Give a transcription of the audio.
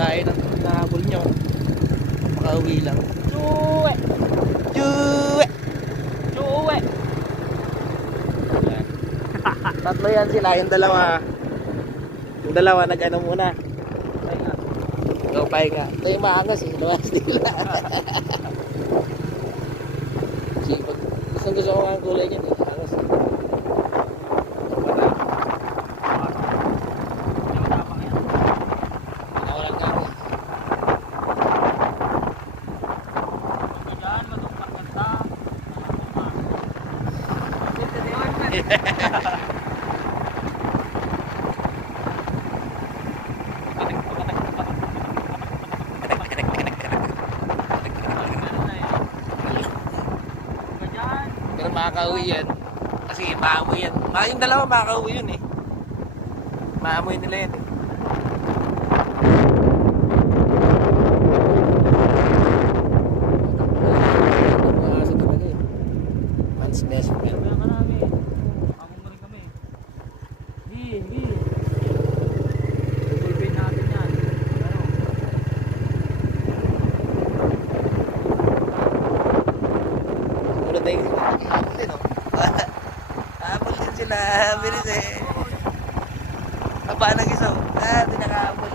Layo ng nahabol nyo. Makauwi lang. Chuwe! Chuwe! Chuwe! Tatlo yan sila, yung dalawa. Yung dalawa nag-ano muna. Pahinga. Pahinga. Ito yung maangas eh. Luwas nila. Sipag. Gusto ko ang kulay niyan eh. Angas. Pinawalan nga eh. Pero makakauwi yan. Kasi maamoy yan. Yung dalawa makakauwi yun eh. Maamoy nila yan eh. Makakasa talaga eh. Man's best friend. Ulo tayo habol din oh. Habol din sila. Bilis eh. Haba ng isaw. Tinakahabol.